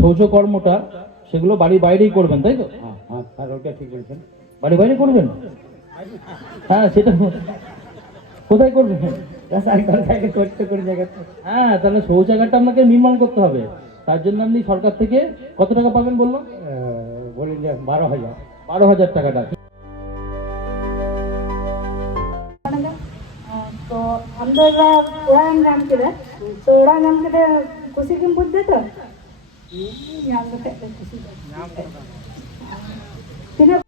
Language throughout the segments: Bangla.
শৌচকর্মটা সেগুলো বাড়ির বাইরেই করবেন, তাই তো? হ্যাঁ, ওটা ঠিক বলছেন। বাড়ি বাইরে করবেন? হ্যাঁ, সেটা কোথায় করবেন? হ্যাঁ, তাহলে শৌচাগারটা আপনাকে নির্মাণ করতে হবে। তার জন্য আপনি সরকার থেকে কত টাকা পাবেন বললো? বলি যে 12,000। 12,000 টাকাটা। तो हम लोग उड़ान नाम के तो उड़ान नाम के खुशी की बुद्ध तो नाम के खुशी तीनों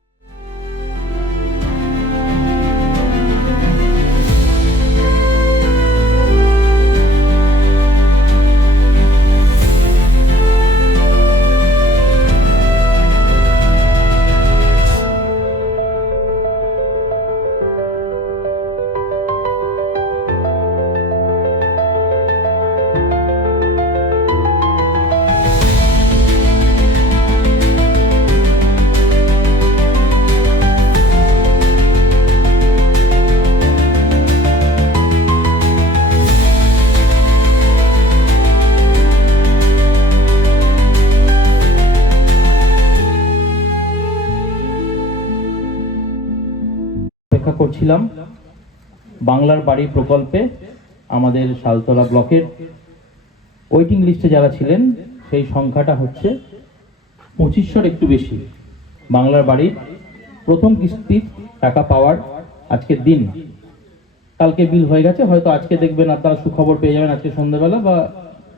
অপেক্ষা করছিলাম বাংলার বাড়ি প্রকল্পে আমাদের শালতলা ব্লকের ওয়েটিং লিস্টে যারা ছিলেন সেই সংখ্যাটা হচ্ছে 2500-র একটু বেশি। বাংলার বাড়ির প্রথম কিস্তির টাকা পাওয়ার আজকের দিন। কালকে বিল হয়ে গেছে, হয়তো আজকে দেখবেন আপনারা সুখবর পেয়ে যাবেন আজকে সন্ধ্যাবেলা, বা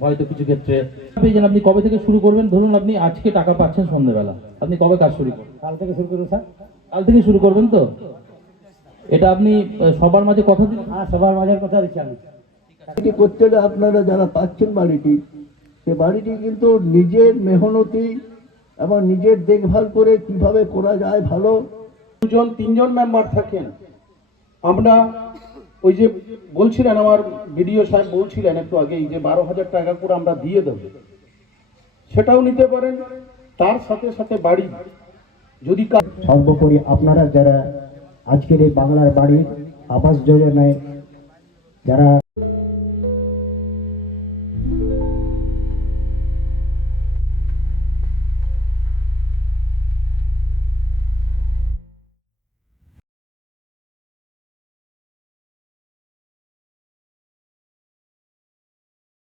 হয়তো কিছু ক্ষেত্রে পেয়ে যান। আপনি কবে থেকে শুরু করবেন? ধরুন আপনি আজকে টাকা পাচ্ছেন সন্ধ্যাবেলা, আপনি কবে কাজ শুরু করবেন? কাল থেকে শুরু করুন স্যার। কাল থেকে শুরু করবেন তো? এটা আপনি সবার মাঝে কথা দিন। হ্যাঁ, সবার মাঝে কথা দিচ্ছি আমি। এটি করতে হলে আপনারা যারা পাচ্ছেন বাড়িটি, সে বাড়িটি কিন্তু নিজের মেহনতি এবং নিজের দেখভাল করে কিভাবে করা যায় ভালো। 2-3জন মেম্বার থাকেন। আমরা ওই যে বলছিলেন, আমার বিডিও সাহেব বলছিলেন একটু আগেই যে 12,000 টাকা করে আমরা দিয়ে দেব, সেটাও নিতে পারেন। তার সাথে সাথে বাড়ি যদি সর্বোপরি আপনারা যারা আজকের এই বাংলার বাড়ির আবাস যোজনায় যারা